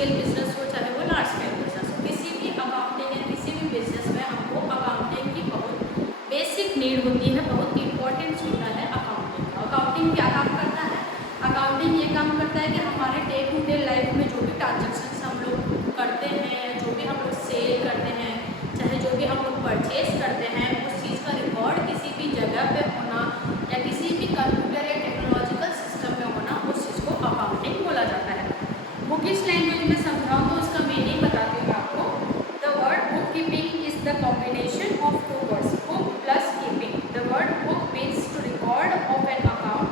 Scale business हो चाहे वो लार्ज स्केल बिजनेस हो, किसी भी अकाउंटिंग या किसी भी बिजनेस में हमको अकाउंटिंग की बहुत बेसिक नीड होती है, बहुत इंपॉर्टेंस होता है अकाउंटिंग का। अकाउंटिंग क्या काम करता है? अकाउंटिंग ये काम करता है कि हमारे डे टू डे लाइफ में जो भी ट्रांजेक्शन्स हम लोग करते हैं, जो भी हम लोग सेल करते हैं, चाहे जो भी हम लोग परचेज करते हैं, उस चीज़ का रिकॉर्ड किसी भी जगह पे होना या किसी भी कंप्यूटर या टेक्नोलॉजिकल सिस्टम में होना, उस चीज़ को अकाउंटिंग बोला जाता है। बुकिश लैंग्वेज में समझाऊँ तो उसका मीनिंग बताती हूँ आपको। The word book keeping is the combination of two words, book plus keeping. The word book means to record of an account,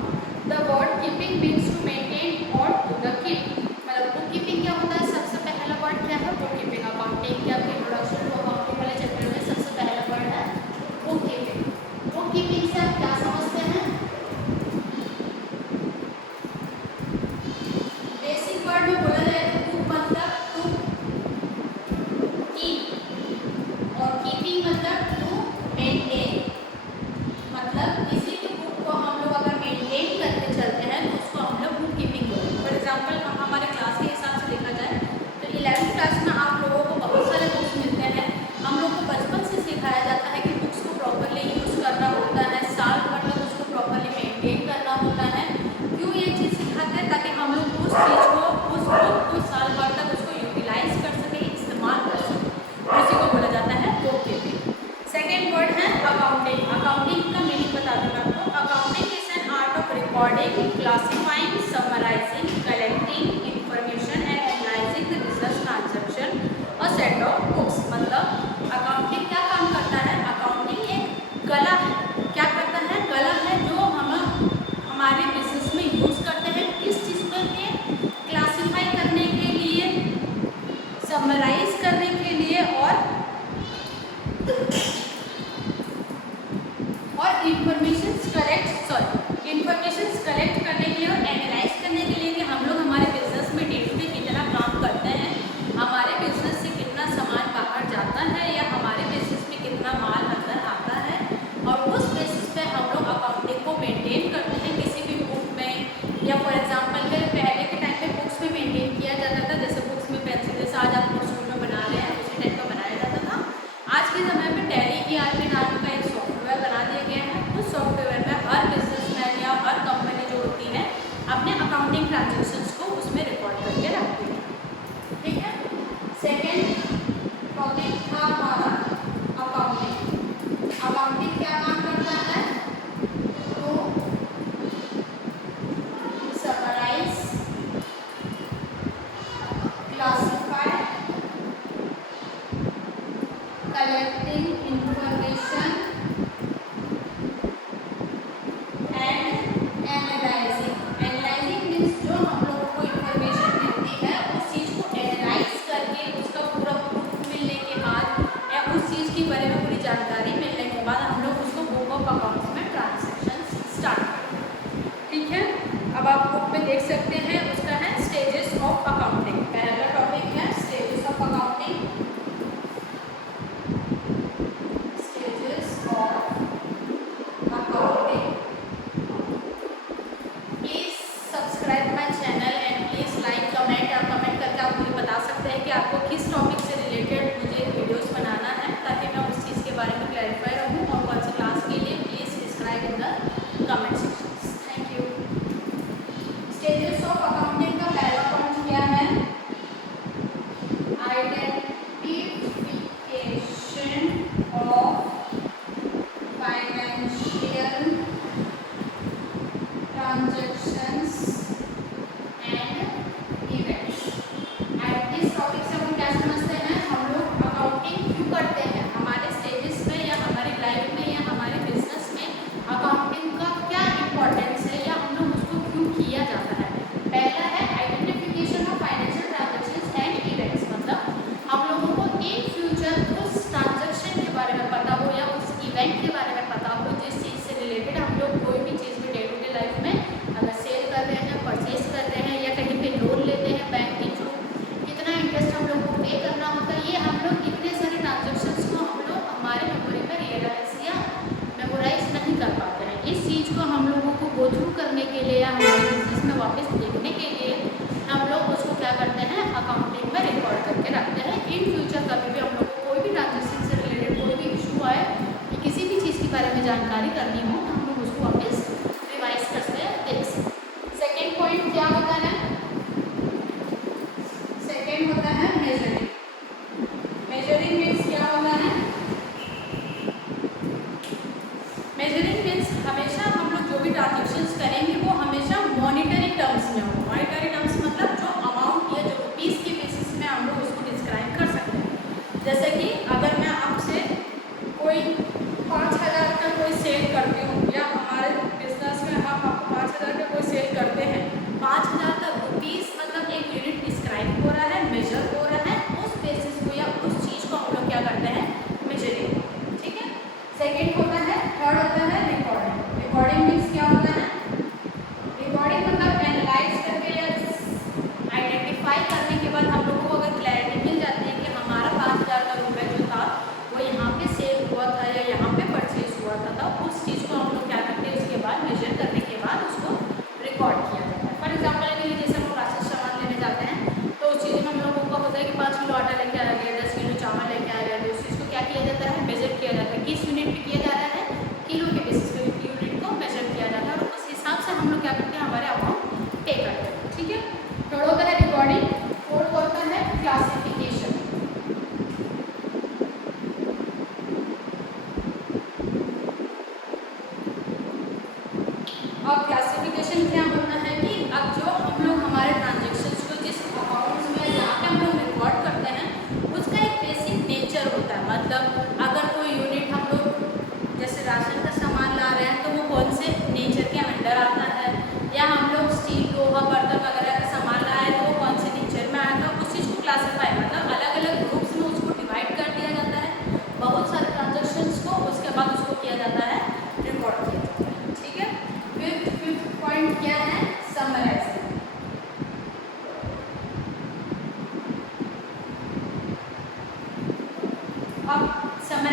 the word keeping means to maintain और to the keep. मतलब book keeping क्या होता है? सबसे पहला word क्या है? Book keeping. Accounting के आपके इंट्रोडक्शन टू अकाउंटिंग वाले चैप्टर में सबसे पहला वर्ड है बुक कीपिंग। बुक कीपिंग से आप क्या समझते हैं? बेसिक वर्ड में बोला जाए तो बुक मतलब टू कीप और कीपिंग मतलब टू मेंटेन। मतलब किसी भी बुक को हम लोग अगर मेंटेन करके चलते हैं तो उसको हम लोग बुक कीपिंग बोलते हैं। फॉर एग्जाम्पल हम हमारे क्लास के हिसाब से देखा जाए तो 11th क्लास में आप लोगों को बहुत सारे बुक्स मिलते हैं। हम लोग को बचपन से सिखाया जाता है कि बुक्स को प्रॉपरली यूज़ करना होता है, साल भर तक उसको प्रॉपरली मेंटेन करना होता है। क्यों ये चीज़ सिखाते हैं? ताकि हम लोग उस चीज़ को, उस बुक को साल भर तक उसको यूटिलाइज कर सकें, इस्तेमाल कर सकें। उसी को बोला जाता है बुक कीपिंग। सेकेंड वर्ड है अकाउंटिंग। अकाउंटिंग का मीनिंग बता दूँ मैं आपको। Accounting is an art of recording, classifying, summarising, collecting information and analysing the business transaction और सेट ऑफ बुक्स। मतलब अकाउंटिंग क्या काम करता है? अकाउंटिंग एक कला है। क्या करता है? कला है जो हम हमारे बिजनेस में यूज़ करते हैं। किस चीज़ में? क्लासीफाई करने के लिए, समराइज करने के लिए और इंफॉर्मेशन कलेक्ट करने के लिए और एनालाइज करने के लिए कि हम लोग हमारे बिजनेस में डे टू डे कितना काम करते हैं, हमारे बिजनेस से कितना सामान बाहर जाता है या हमारे बिजनेस में कितना माल अंदर आता है, और उस बेसिस पे हम लोग अकाउंटिंग को मेंटेन करते हैं किसी भी बुक में। या फॉर एग्जाम्पल के पहले के टाइम पे बुक्स में मेंटेन किया जाता था, जैसे बुक्स में पेंसिल, जैसे आज आप लोग स्कूल में बना रहे हैं उसी टाइप का बनाया जाता था। आज के समय में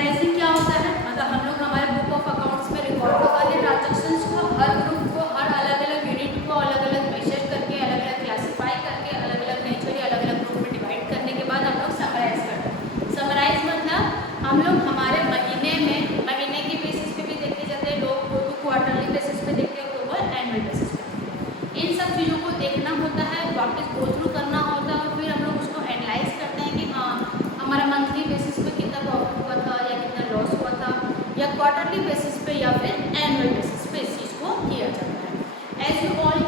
समराइजिंग क्या होता है, मतलब हम लोग हमारे बुक ऑफ अकाउंट्स में रिकॉर्ड करवाते हैं ट्रांजेक्शन्स को, हर ग्रुप को, हर अलग अलग यूनिट को अलग अलग मेजर करके, अलग अलग क्लासीफाई करके, अलग अलग नेचुरली अलग अलग ग्रुप में डिवाइड करने के बाद हम लोग समराइज करते हैं। समराइज मतलब हम लोग हमारे महीने में, महीने की बेसिस पे भी देखते जाते हैं लोग, क्वार्टरली बेसिस पे देखते हैं, ओवर एनुअल बेसिस पे। इन सब चीज़ों को देखना होता है, वापस गो थ्रू करना होता है, और फिर हम लोग उसको एनालाइज करते हैं कि हाँ हमारा मंथली बेसिस पे कितना प्रॉफिट हुआ था या कितना लॉस हुआ था, या क्वार्टरली बेसिस पे या फिर एनुअल बेसिस पे इस चीज़ को किया जाता है। As you all